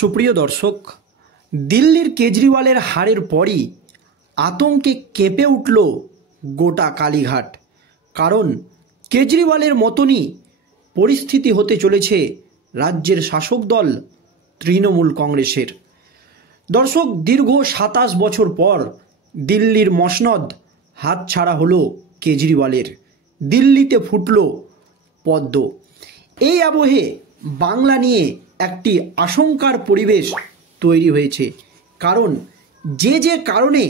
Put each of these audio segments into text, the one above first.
সুপ্রিয় দর্শক, দিল্লির কেজরিওয়ালের হারের পরই আতঙ্কে কেঁপে উঠল গোটা কালীঘাট। কারণ কেজরিওয়ালের মতনই পরিস্থিতি হতে চলেছে রাজ্যের শাসক দল তৃণমূল কংগ্রেসের। দর্শক, দীর্ঘ ২৭ বছর পর দিল্লির মসনদ হাতছাড়া হলো কেজরিওয়ালের। দিল্লিতে ফুটল পদ্ম। এই আবহে বাংলা নিয়ে একটি আশঙ্কার পরিবেশ তৈরি হয়েছে। কারণ যে কারণে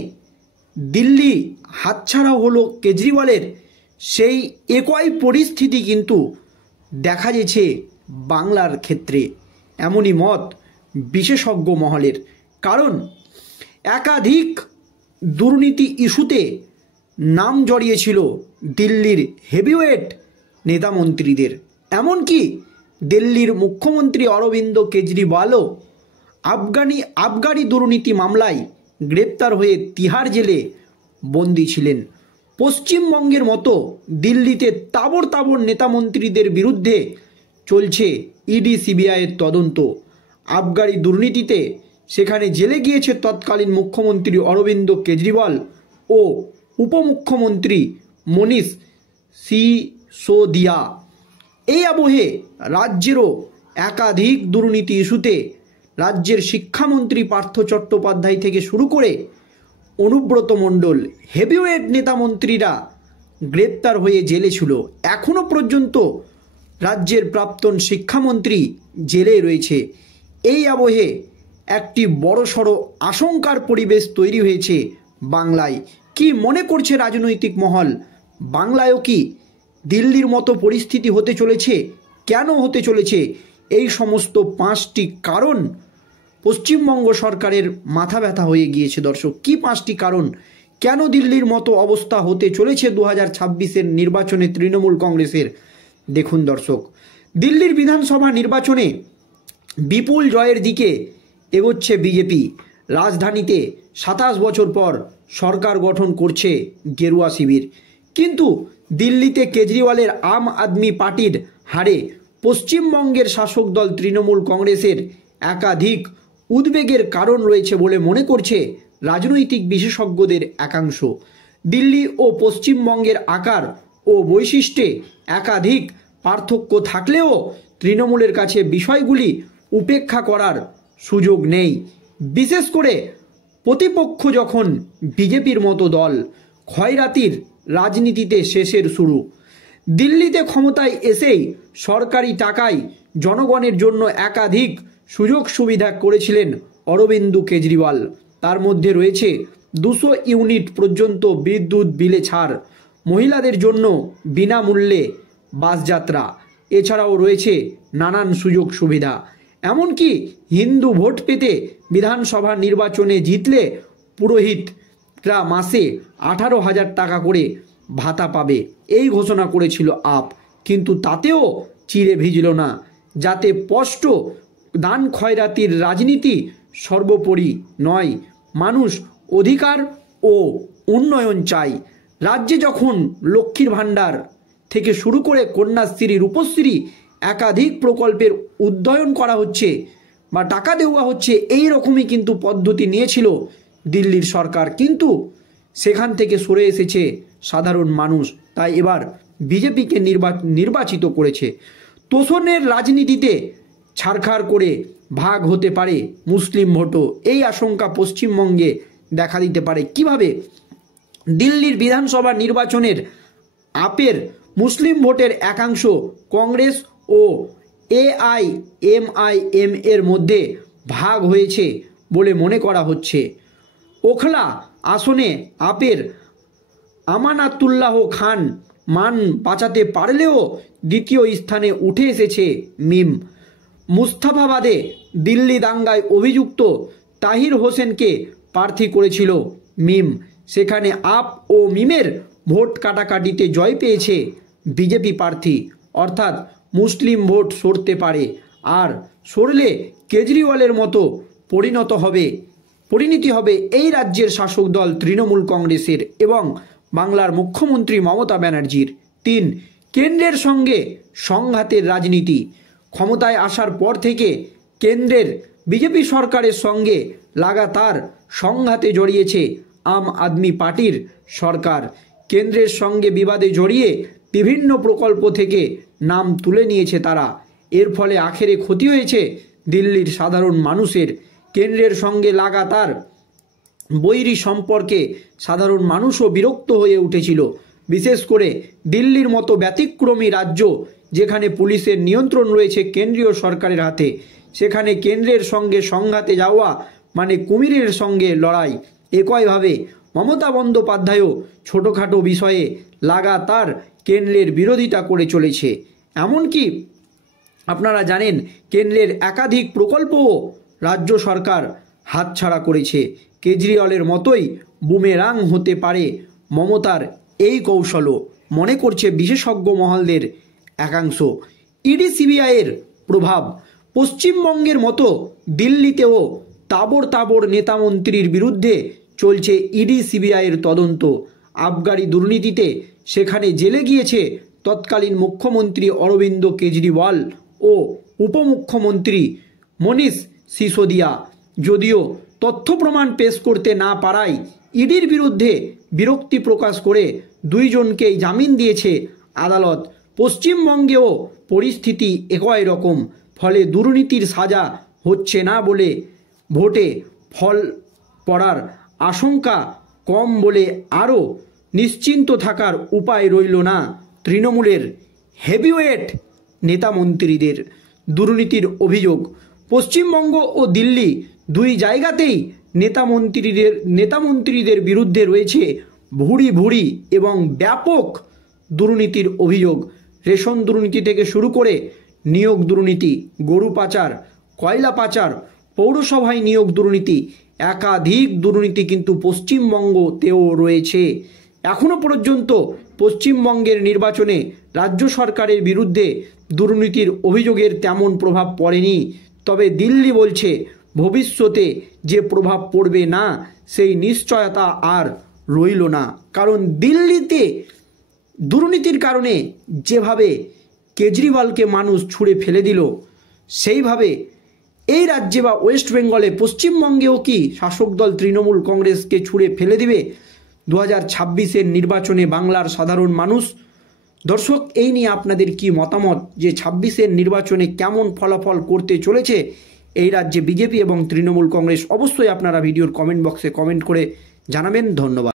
দিল্লি হাতছাড়া হলো কেজরিওয়ালের, সেই একই পরিস্থিতি কিন্তু দেখা গেছে বাংলার ক্ষেত্রে। এমনই মত বিশেষজ্ঞ মহলের। কারণ একাধিক দুর্নীতি ইস্যুতে নাম জড়িয়েছিল দিল্লির হেভিওয়েট নেতামন্ত্রীদের। এমনকি দিল্লির মুখ্যমন্ত্রী অরবিন্দ কেজরিওয়ালও আবগারি দুর্নীতি মামলায় গ্রেপ্তার হয়ে তিহার জেলে বন্দী ছিলেন। পশ্চিমবঙ্গের মতো দিল্লিতে তাবড় নেতামন্ত্রীদের বিরুদ্ধে চলছে ইডি সিবিআইয়ের তদন্ত। আবগারি দুর্নীতিতে সেখানে জেলে গিয়েছে তৎকালীন মুখ্যমন্ত্রী অরবিন্দ কেজরিওয়াল ও উপমুখ্যমন্ত্রী মনীষ সিসোদিয়া। এই আবহে রাজ্যেরও একাধিক দুর্নীতি ইস্যুতে রাজ্যের শিক্ষামন্ত্রী পার্থ চট্টোপাধ্যায় থেকে শুরু করে অনুব্রত মণ্ডল, হেভিওয়েট নেতামন্ত্রীরা গ্রেপ্তার হয়ে জেলে ছিল। এখনও পর্যন্ত রাজ্যের প্রাক্তন শিক্ষামন্ত্রী জেলে রয়েছে। এই আবহে একটি বড়সড় আশঙ্কার পরিবেশ তৈরি হয়েছে বাংলায়। কি মনে করছে রাজনৈতিক মহল? বাংলায়ও কি দিল্লির মতো পরিস্থিতি হতে চলেছে? কেন হতে চলেছে? এই সমস্ত 5টি কারণ পশ্চিমবঙ্গ সরকারের মাথা ব্যথা হয়ে গিয়েছে। দর্শক, কি 5টি কারণ? কেন দিল্লির মতো অবস্থা হতে চলেছে 2026-এর নির্বাচনে তৃণমূল কংগ্রেসের? দেখুন দর্শক, দিল্লির বিধানসভা নির্বাচনে বিপুল জয়ের দিকে এগোচ্ছে বিজেপি। রাজধানীতে 27 বছর পর সরকার গঠন করছে গেরুয়া শিবির। কিন্তু দিল্লিতে কেজরিওয়ালের আম আদমি পার্টির হারে পশ্চিমবঙ্গের শাসক দল তৃণমূল কংগ্রেসের একাধিক উদ্বেগের কারণ রয়েছে বলে মনে করছে রাজনৈতিক বিশেষজ্ঞদের একাংশ। দিল্লি ও পশ্চিমবঙ্গের আকার ও বৈশিষ্ট্যে একাধিক পার্থক্য থাকলেও তৃণমূলের কাছে বিষয়গুলি উপেক্ষা করার সুযোগ নেই। বিশেষ করে প্রতিপক্ষ যখন বিজেপির মতো দল। ক্ষয়রাতির রাজনীতিতে শেষের শুরু। দিল্লিতে ক্ষমতায় এসেই সরকারি টাকায় জনগণের জন্য একাধিক সুযোগ সুবিধা করেছিলেন অরবিন্দ কেজরিওয়াল। তার মধ্যে রয়েছে 200 ইউনিট পর্যন্ত বিদ্যুৎ বিলে ছাড়, মহিলাদের জন্য বিনামূল্যে বাসযাত্রা, এছাড়াও রয়েছে নানান সুযোগ সুবিধা। এমনকি হিন্দু ভোট পেতে বিধানসভা নির্বাচনে জিতলে পুরোহিতরা মাসে 18,000 টাকা করে ভাতা পাবে, এই ঘোষণা করেছিল আপ। কিন্তু তাতেও চিড়ে ভিজল না। যাতে স্পষ্ট দান খয়রাতির রাজনীতি সর্বোপরি নয়, মানুষ অধিকার ও উন্নয়ন চাই। রাজ্যে যখন লক্ষ্মীর ভাণ্ডার থেকে শুরু করে কন্যাশ্রী, রূপশ্রী একাধিক প্রকল্পের উদ্যয়ন করা হচ্ছে বা টাকা দেওয়া হচ্ছে, এই রকমই কিন্তু পদ্ধতি নিয়েছিল দিল্লির সরকার। কিন্তু সেখান থেকে সরে এসেছে সাধারণ মানুষ। তাই এবার বিজেপিকে নির্বাচিত করেছে। তোষণের রাজনীতিতে ছাড়খাড় করে ভাগ হতে পারে মুসলিম ভোটও, এই আশঙ্কা পশ্চিমবঙ্গে দেখা দিতে পারে। কিভাবে? দিল্লির বিধানসভা নির্বাচনের আপের মুসলিম ভোটের একাংশ কংগ্রেস ও AIMIM এর মধ্যে ভাগ হয়েছে বলে মনে করা হচ্ছে। ওখলা আসনে আপের আমানাতুল্লাহ খান মান বাঁচাতে পারলেও দ্বিতীয় স্থানে উঠে এসেছে মিম। মুস্তাফাবাদে দিল্লি দাঙ্গায় অভিযুক্ত তাহির হোসেনকে প্রার্থী করেছিল মিম। সেখানে আপ ও মিমের ভোট কাটাকাটিতে জয় পেয়েছে বিজেপি প্রার্থী। অর্থাৎ মুসলিম ভোট সরতে পারে, আর সরলে কেজরিওয়ালের মতো পরিণতি হবে এই রাজ্যের শাসক দল তৃণমূল কংগ্রেসের এবং বাংলার মুখ্যমন্ত্রী মমতা ব্যানার্জির। 3. কেন্দ্রের সঙ্গে সংঘাতের রাজনীতি। ক্ষমতায় আসার পর থেকে কেন্দ্রের বিজেপি সরকারের সঙ্গে লাগাতার সংঘাতে জড়িয়েছে আম আদমি পার্টির সরকার। কেন্দ্রের সঙ্গে বিবাদে জড়িয়ে বিভিন্ন প্রকল্প থেকে নাম তুলে নিয়েছে তারা। এর ফলে আখেরে ক্ষতি হয়েছে দিল্লির সাধারণ মানুষের। কেন্দ্রের সঙ্গে লাগাতার বৈরী সম্পর্কে সাধারণ মানুষও বিরক্ত হয়ে উঠেছিল। বিশেষ করে দিল্লির মতো ব্যতিক্রমী রাজ্য, যেখানে পুলিশের নিয়ন্ত্রণ রয়েছে কেন্দ্রীয় সরকারের হাতে, সেখানে কেন্দ্রের সঙ্গে সংঘাতে যাওয়া মানে কুমিরের সঙ্গে লড়াই। একইভাবে মমতা বন্দ্যোপাধ্যায়ও ছোটোখাটো বিষয়ে লাগাতার কেন্দ্রের বিরোধিতা করে চলেছে। এমনকি আপনারা জানেন, কেন্দ্রের একাধিক প্রকল্পও রাজ্য সরকার হাতছাড়া করেছে। কেজরিওয়ালের মতোই বুমেরাং হতে পারে মমতার এই কৌশলও, মনে করছে বিশেষজ্ঞ মহলদের একাংশ। ইডি সিবিআইয়ের প্রভাব পশ্চিমবঙ্গের মতো দিল্লিতেও তাবড় তাবড় নেতামন্ত্রীর বিরুদ্ধে চলছে ইডি সিবিআইয়ের তদন্ত। আবগারি দুর্নীতিতে সেখানে জেলে গিয়েছে তৎকালীন মুখ্যমন্ত্রী অরবিন্দ কেজরিওয়াল ও উপমুখ্যমন্ত্রী মনীষ সিসোদিয়া। যদিও তথ্য প্রমাণ পেশ করতে না পারায় ইডির বিরুদ্ধে বিরক্তি প্রকাশ করে দুইজনকেই জামিন দিয়েছে আদালত। পশ্চিমবঙ্গেও পরিস্থিতি একই রকম। ফলে দুর্নীতির সাজা হচ্ছে না বলে ভোটে ফল পড়ার আশঙ্কা কম বলে আরও নিশ্চিন্ত থাকার উপায় রইল না তৃণমূলের হেভিওয়েট নেতামন্ত্রীদের। দুর্নীতির অভিযোগ পশ্চিমবঙ্গ ও দিল্লি দুই জায়গাতেই নেতামন্ত্রীদের বিরুদ্ধে রয়েছে ভুরি ভুরি এবং ব্যাপক দুর্নীতির অভিযোগ। রেশন দুর্নীতি থেকে শুরু করে নিয়োগ দুর্নীতি, গরু পাচার, কয়লা পাচার, পৌরসভায় নিয়োগ দুর্নীতি, একাধিক দুর্নীতি কিন্তু পশ্চিমবঙ্গতেও রয়েছে। এখনও পর্যন্ত পশ্চিমবঙ্গের নির্বাচনে রাজ্য সরকারের বিরুদ্ধে দুর্নীতির অভিযোগের তেমন প্রভাব পড়েনি। তবে দিল্লি বলছে ভবিষ্যতে যে প্রভাব পড়বে না সেই নিশ্চয়তা আর রইল না। কারণ দিল্লিতে দুর্নীতির কারণে যেভাবে কেজরিওয়ালকে মানুষ ছুঁড়ে ফেলে দিল, সেইভাবে এই রাজ্যে বা ওয়েস্ট বেঙ্গলে পশ্চিমবঙ্গেও কি শাসক দল তৃণমূল কংগ্রেসকে ছুঁড়ে ফেলে দিবে 2026-এর নির্বাচনে বাংলার সাধারণ মানুষ? দর্শক, এই নিয়ে আপনাদের কি মতামত যে 26-এর নির্বাচনে কেমন ফলাফল করতে চলেছে এই রাজ্যে বিজেপি এবং তৃণমূল কংগ্রেস? অবশ্যই আপনারা ভিডিওর কমেন্ট বক্সে কমেন্ট করে জানাবেন। ধন্যবাদ।